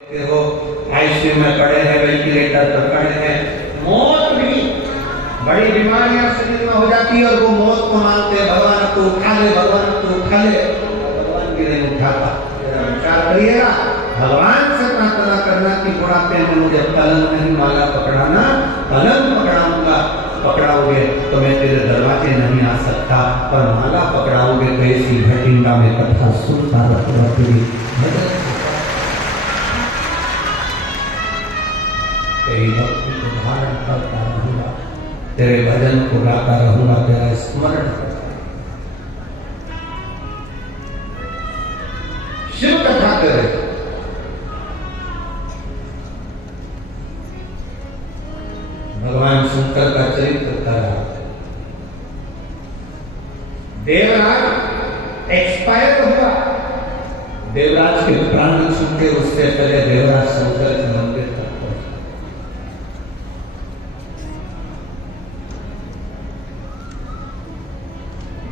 देखो आईसीयू में पड़े हैं, वेंटिलेटर पर पड़े हैं। मौत भी बड़ी बीमारियां शरीर में हो जाती है और वो मौत को मानते हैं, भगवान को उठा ले, भगवान को उठा ले। भगवान भी नहीं उठाता। विचार करिएगा, भगवान से प्रार्थना करना कि बुढ़ापे में मुझे पलंग नहीं माला पकड़ाना, पलंग पकड़ाऊंगा, पकड़ाओगे तो मैं तेरे दरवाजे नहीं आ सकता, पर माला पकड़ाओगे तो ऐसी भटिंडा में कथा सुनता रहूंगा, तेरी तेरी भक्ति को धारण करता रहूंगा, तेरे भजन को गाता रहूंगा, तेरा स्मरण करता। शिव कथा करे, भगवान शंकर का चरित्र करा। देवराज एक्सपायर हुआ, देवराज के प्राण छूटे, उससे पहले देवराज शंकर के मंदिर तक पहुंचा।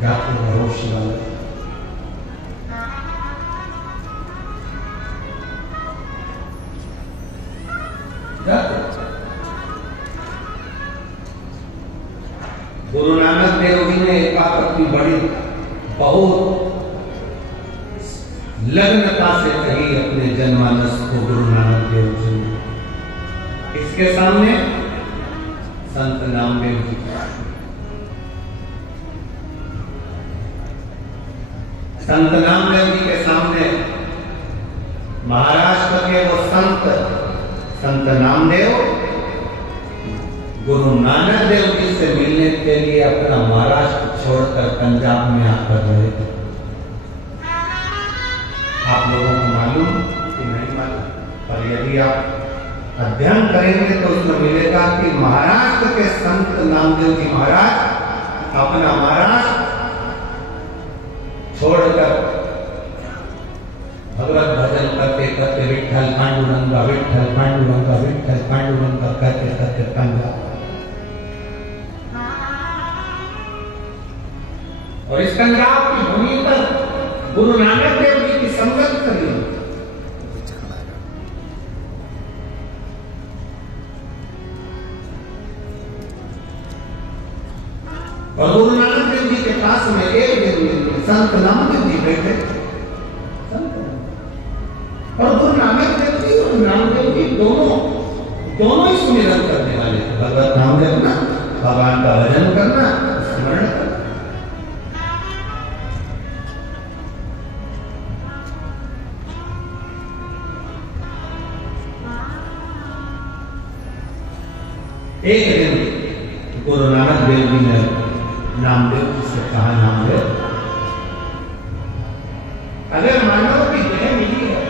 जाते रहो शिवालय, जाते। गुरु नानक देव जी ने एक बात अपनी बड़ी बहुत लग्नता से कही अपने जनमानस को, गुरु नानक देव जी ने। इसके सामने संत नामदेव जी, संत नामदेव जी के सामने महाराष्ट्र के वो संत नामदेव गुरु नानक देव जी से मिलने के लिए अपना महाराष्ट्र छोड़कर पंजाब में आकर रहे थे। आप लोगों को मालूम कि नहीं मालूम, पर यदि आप अध्ययन करेंगे तो उसमें मिलेगा कि महाराष्ट्र के संत नामदेव जी महाराज अपना महाराष्ट्र छोड़कर भगवत भजन करते करते विठ्ठल पांडुरंगा, विठ्ठल पांडुरंगा, विठ्ठल पांडुरंगा करते करते पंजाब। और इस पंजाब की भूमि पर गुरु नानक देव जी की संगत करी। और गुरु नानक देव जी के पास में एक दिन संत नामदेव जी बैठे, और गुरु नानक देव जी और नामदेव जी दोनों ही सुमिरन करने वाले थे। भगवत नाम जपना, भगवान का भजन करना, स्मरण करना। एक दिन गुरु नानक देव जी ने नामदेव जी से कहा, नामदेव अगर मानव की देह मिली है,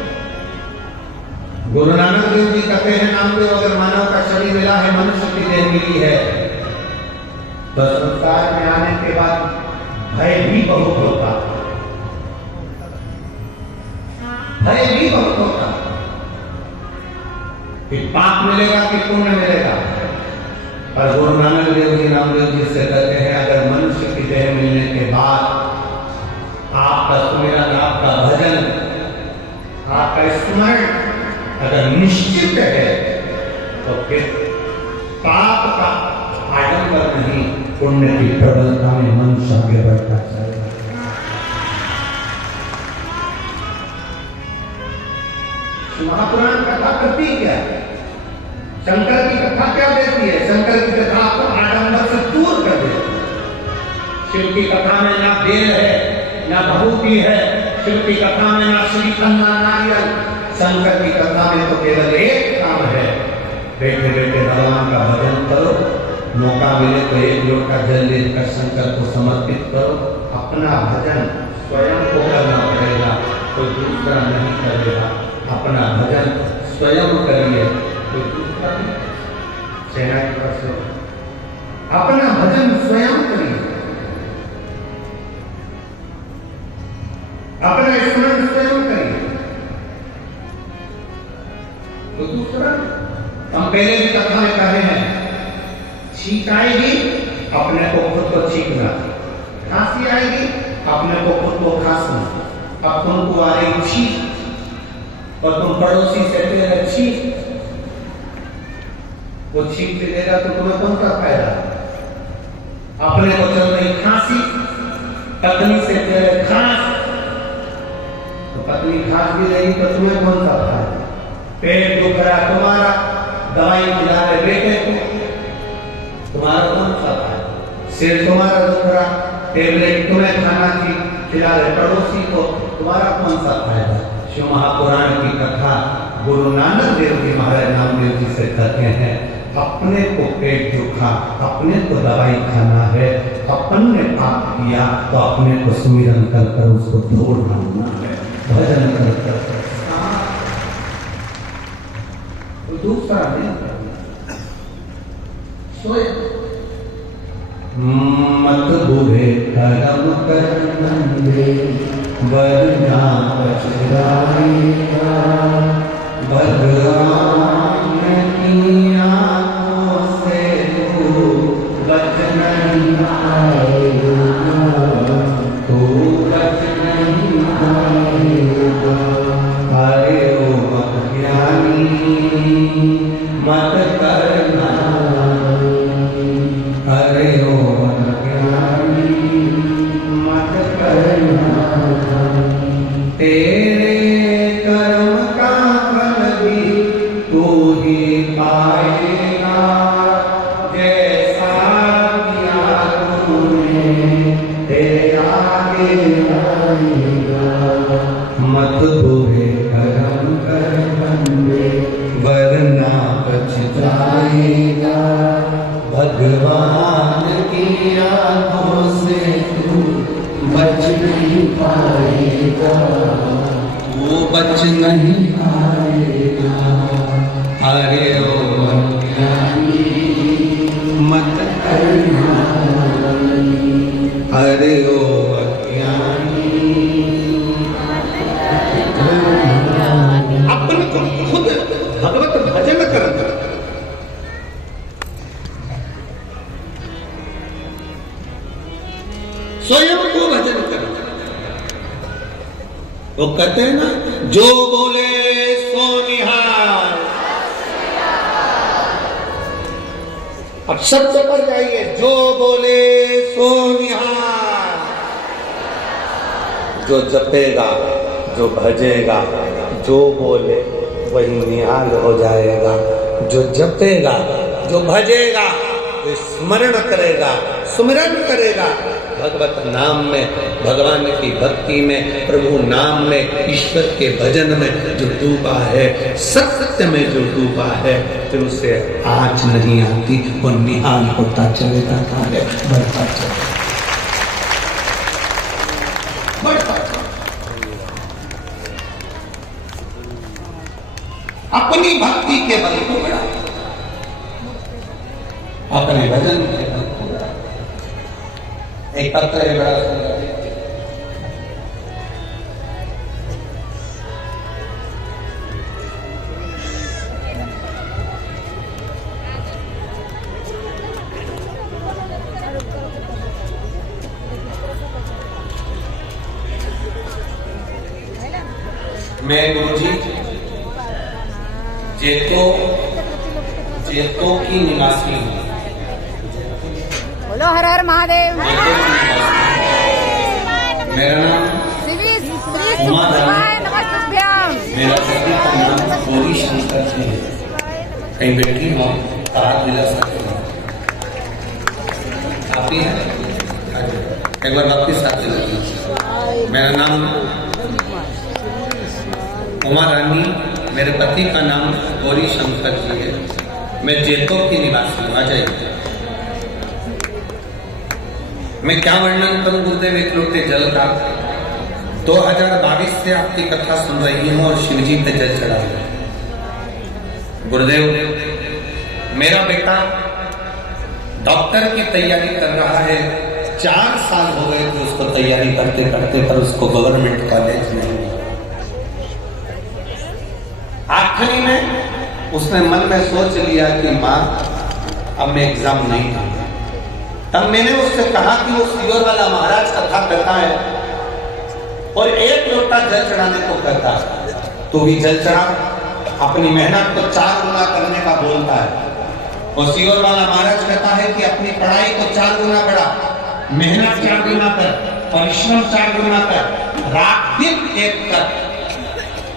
गुरु नानक देव जी कहते हैं नामदेव अगर मानव का शरीर मिला है, मनुष्य की देह मिली है, तो संसार में आने के बाद भय भी बहुत होता, भय भी बहुत होता कि पाप मिलेगा कि पुण्य मिलेगा। पर गुरु नानक देव जी नामदेव जी से कहते हैं अगर मनुष्य की देह मिलने के बाद आपका सुमिरन, आपका भजन, आपका स्मरण अगर निश्चित है तो फिर पाप का आडंबर नहीं, पुण्य की प्रबलता में मनुष्य आगे बढ़ता चलेगा। महापुराण कथा करती क्या है? शंकर की कथा क्या देती है? शंकर की कथा आपको आडंबर से दूर कर देती है। शिव की कथा में ना बेल है, ना भभूति है, शिव की कथा में ना श्रीफल ना नारियल। शंकर की कथा में तो केवल एक काम है, बैठे बैठे भगवान का भजन करो, मौका मिले तो एक लोटा जल लेकर शंकर को समर्पित करो। अपना भजन स्वयं को करना पड़ेगा, कोई दूसरा नहीं करेगा। अपना भजन स्वयं करिए, कोई दूसरा नहीं। सेना की तरफ से अपना भजन स्वयं करिए, अपना स्मरण स्वयं करिए, तो दूसरा। हम पहले भी कथा में कहे हैं, छींक आएगी अपने को खुद को छींकना, खांसी आएगी अपने को खुद को खांसना, अब तुमको आ रही छींक और तुम पड़ोसी से कहेगा छींक, वो छींक के देगा तो तुम्हें कौन सा फायदा? अपने को चल रही खांसी, पत्नी से कहे खांस, तो पत्नी खांस भी रही तो तुम्हें कौन सा फायदा? पेट दुख रहा तुम्हारा, दवाई खिला रहे बेटे को, तुम्हारा कौन सा फायदा? सिर तुम्हारा दुख रहा, टेबलेट तुम्हें खाना की खिला रहे पड़ोसी को, तुम्हारा कौन सा फायदा? शिव महापुराण की कथा गुरु नानक देव जी महाराज नामदेव जी से कहते हैं, अपने को पेट दुखा, अपने को दवाई खाना है, अपन ने पाप किया तो अपने को सुमिरन कर कर उसको दूर मानना है, भजन कर कर तो दूसरा नहीं करना। सोए मत बुरे कर्म करने वरना बचराएगा, भगवान की आंखों से तू बच नहीं पाएगा, तू बच नहीं पाएगा। अरे ओ अज्ञानी मत करना, अरे ओ अज्ञानी मत करना, तेरे कर्म का फल भी तू ही पाएगा, जैसा किया तूने तेरे आगे आएगा। मत बुरे कर्म कर बंदे वरना बच जाएगा, भगवान की आंखों से तू बच नहीं पाएगा, वो बच नहीं पाएगा। अरे ओ अज्ञानी मत करना, अरे ओ अज्ञानी अपन को खुद भगवत भजन करना, स्वयं को भजन करना। वो कहते हैं ना, जो बोले सो निहाल। अब शब्द पर जाइए, जो बोले सो निहाल। जो जपेगा, जो भजेगा, जो बोले वही निहाल हो जाएगा। जो जपेगा, जो भजेगा, जो स्मरण करेगा, सुमिरन करेगा, भगवत नाम में, भगवान की भक्ति में, प्रभु नाम में, ईश्वर के भजन में जो डूबा है, सत्य में जो डूबा है, फिर उसे आँच नहीं आती, वो निहाल होता चले जाता है, बढ़ता चले बढ़ता। अपनी भक्ति के बल को बढ़ा, अपने भजन के बल को बढ़ा। एक पत्र है बड़ा सुंदर, मैं गुरुजी जेतो की निवासी हूँ। बोलो हर हर महादेव। मेरा नाम मेरा पति का नाम गौरी शंकर जी है। कहीं बैठी हो तार दिला सकते हो, आती है एक बार वापिस आती है। मेरा नाम उमा रानी, मेरे पति का नाम गौरी शंकर जी है। मैं जेतो की निवासी हूँ। आ जाइए। मैं क्या वर्णन करूं गुरुदेव एक लोटे जल का। 2022 से आपकी कथा सुन रही हूं और शिवजी पे जल चढ़ा हूं। गुरुदेव, मेरा बेटा डॉक्टर की तैयारी कर रहा है। 4 साल हो गए थे उसको तैयारी करते करते, पर उसको गवर्नमेंट कॉलेज नहीं मिला। आखिरी में उसने मन में सोच लिया कि माँ अब मैं एग्जाम नहीं दूंगा। तब मैंने उससे कहा कि वो सीवर वाला महाराज कथा कहता है और 1 लोटा जल चढ़ाने को कहता है, तू भी जल चढ़ा, अपनी मेहनत को 4 गुना करने का बोलता है। और सीहोर वाला महाराज कहता है कि अपनी पढ़ाई को 4 गुना बढ़ा, मेहनत 4 गुना कर, परिश्रम 4 गुना कर, रात दिन एक कर।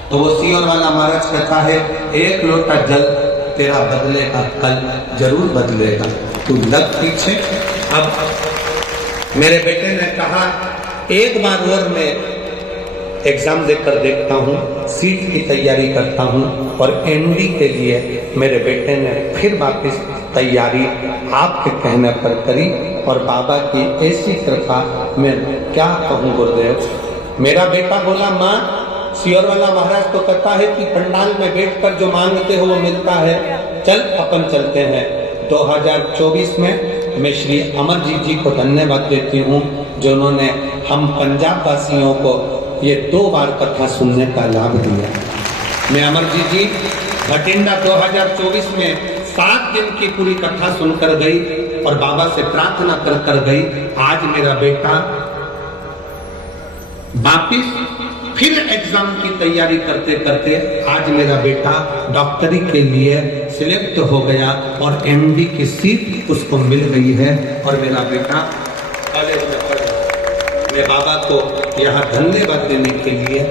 तो वो सीहोर वाला महाराज कहता है 1 लोटा जल तेरा बदलेगा, कल जरूर बदलेगा, तू लग पीछे। अब मेरे बेटे ने कहा एक बार और मैं एग्जाम देकर देखता हूँ, सीट की तैयारी करता हूँ। और एनडी के लिए मेरे बेटे ने फिर वापस तैयारी आपके कहने पर करी। और बाबा की ऐसी कृपा, मैं क्या कहूँ गुरुदेव। मेरा बेटा बोला माँ, सीहोर वाला महाराज तो कहता है कि पंडाल में बैठकर जो मांगते हो वो मिलता है, चल अपन चलते हैं। 2024 में मैं श्री अमरजीत जी को धन्यवाद देती हूँ जो उन्होंने हम पंजाब वासियों को ये 2 बार कथा सुनने का लाभ दिया। मैं अमरजीत जी भटिंडा 2024 में 7 दिन की पूरी कथा सुनकर गई और बाबा से प्रार्थना कर गई। आज मेरा बेटा वापिस फिर एग्जाम की तैयारी करते करते आज मेरा बेटा डॉक्टरी के लिए सिलेक्ट हो गया और एमडी की सीट उसको मिल गई है और मेरा बेटा कॉलेज में पढ़ रहा। मैं बाबा को यहाँ धन्यवाद देने के लिए,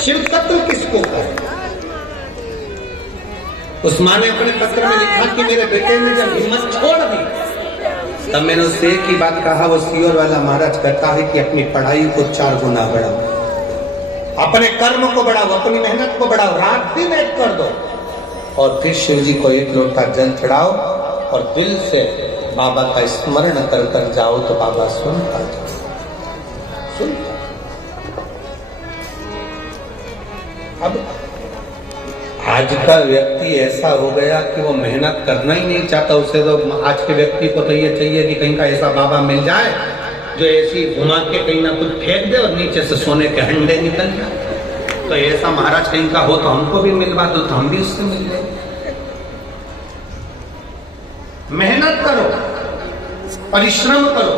शिव तत्व किसको कहे। उस माँ ने अपने पत्र में लिखा कि मेरे बेटे ने जब हिम्मत छोड़ दी तब मैंने उससे एक ही बात कहा। वो सीहोर वाला महाराज कहता है कि अपनी पढ़ाई को 4 गुना बढ़ाओ, अपने कर्म को बढ़ाओ, अपनी मेहनत को बढ़ाओ, रात दिन एक कर दो और फिर शिव जी को 1 लोटा जल चढ़ाओ और दिल से बाबा का स्मरण कर कर जाओ तो बाबा सुनता जाओ। अब आज का व्यक्ति ऐसा हो गया कि वो मेहनत करना ही नहीं चाहता। उसे तो आज के व्यक्ति को तो ये चाहिए कि कहीं का ऐसा बाबा मिल जाए जो ऐसी घुमा के कहीं ना कुछ फेंक दे और नीचे से सोने के हंडे निकल जाए। तो ऐसा महाराज कहीं का हो तो हमको भी मिलवा दो तो हम भी उससे मिल जाए। मेहनत करो, परिश्रम करो,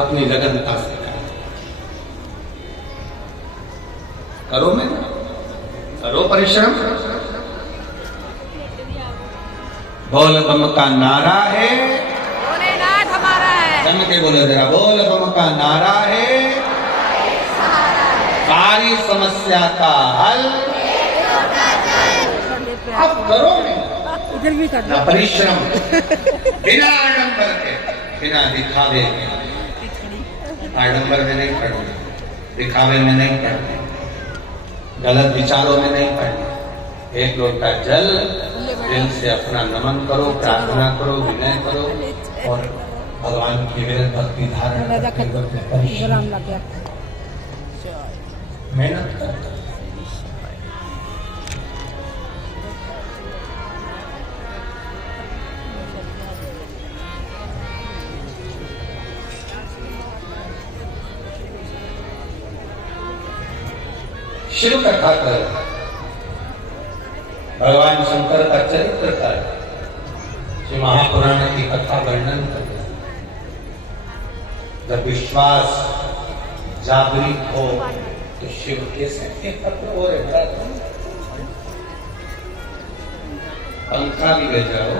अपनी लगनता से करो, मेहनत करो, परिश्रम। बोल बम का नारा है, भोलेनाथ हमारा है। जम के बोलो जरा, बोल बम का नारा है, सारी समस्या का हल। अब करो इधर भी करना परिश्रम, बिना आडंबर के, बिना दिखावे के। आडंबर में नहीं पढ़ना, दिखावे में नहीं पढ़ना, गलत विचारों में नहीं पड़ना। 1 लोटा जल दिल से अपना नमन करो, प्रार्थना करो, विनय करो और भगवान की भक्ति धारण मेहनत करो। शिव कथा कर, भगवान शंकर का चरित्र कर, श्री महापुराण की कथा वर्णन कर। जब विश्वास जागृत हो तो शिव कैसे एकत्र हो रहे। पंखा भी ले जाओ।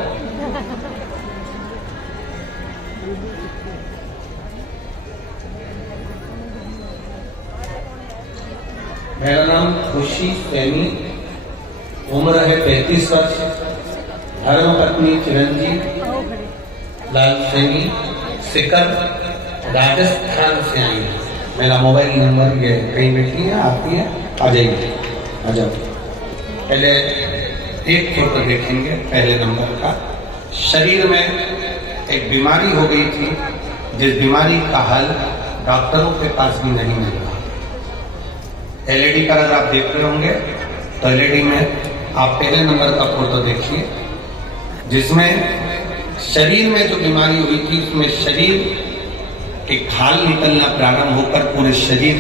मेरा नाम खुशी सैनी, उम्र है 35 वर्ष, धर्म पत्नी चिरंजीव लाल सैनी, सिकर, राजस्थान से आई है। मेरा मोबाइल नंबर ये कहीं बैठी है, आती है, आ जाइए, आ जाओ। पहले एक फोटो देखेंगे पहले नंबर का। शरीर में एक बीमारी हो गई थी जिस बीमारी का हल डॉक्टरों के पास भी नहीं मिल रहा। एलईडी का अगर आप देख रहे होंगे तो एलईडी में आप पहले नंबर का फोटो देखिए जिसमें शरीर में जो बीमारी हुई थी उसमें शरीर के खाल निकलना प्रारंभ होकर पूरे शरीर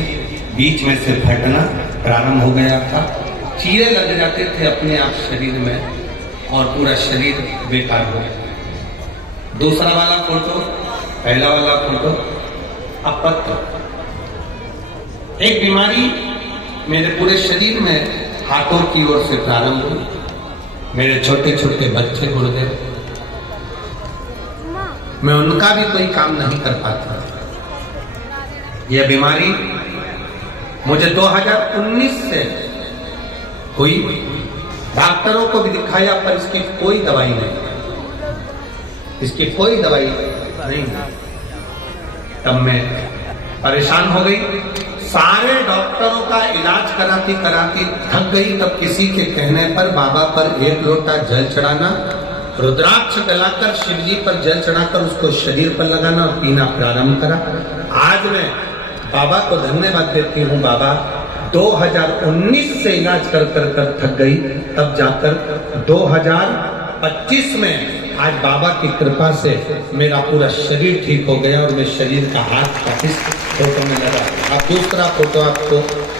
बीच में से फटना प्रारंभ हो गया था। कीड़े लग जाते थे अपने आप शरीर में और पूरा शरीर बेकार हो गया। दूसरा वाला फोटो, पहला वाला फोटो, अपत्य। एक बीमारी मेरे पूरे शरीर में हाथों की ओर से प्रारंभ हुई। मेरे छोटे छोटे बच्चे गुरुदेव, मैं उनका भी कोई काम नहीं कर पाता। यह बीमारी मुझे 2019 से हुई, डॉक्टरों को भी दिखाया पर इसकी कोई दवाई नहीं, इसकी कोई दवाई नहीं। तब मैं परेशान हो गई, सारे डॉक्टरों का इलाज कराती कराती थक गई। तब किसी के कहने पर बाबा पर एक लोटा जल चढ़ाना, रुद्राक्ष गलाकर शिव जी पर जल चढ़ाकर उसको शरीर पर लगाना और पीना प्रारंभ करा। आज मैं बाबा को धन्यवाद देती हूँ। बाबा 2019 से इलाज कर कर कर थक गई, तब जाकर 2025 में आज बाबा की कृपा से मेरा पूरा शरीर ठीक हो गया और मैं शरीर का हाथ का इस फोटो में लगा। अब दूसरा फोटो आपको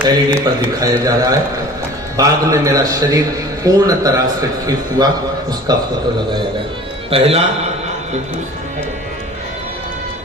LED पर दिखाया जा रहा है। बाद में मेरा शरीर पूर्ण तरह से ठीक हुआ, उसका फोटो लगाया गया। पहला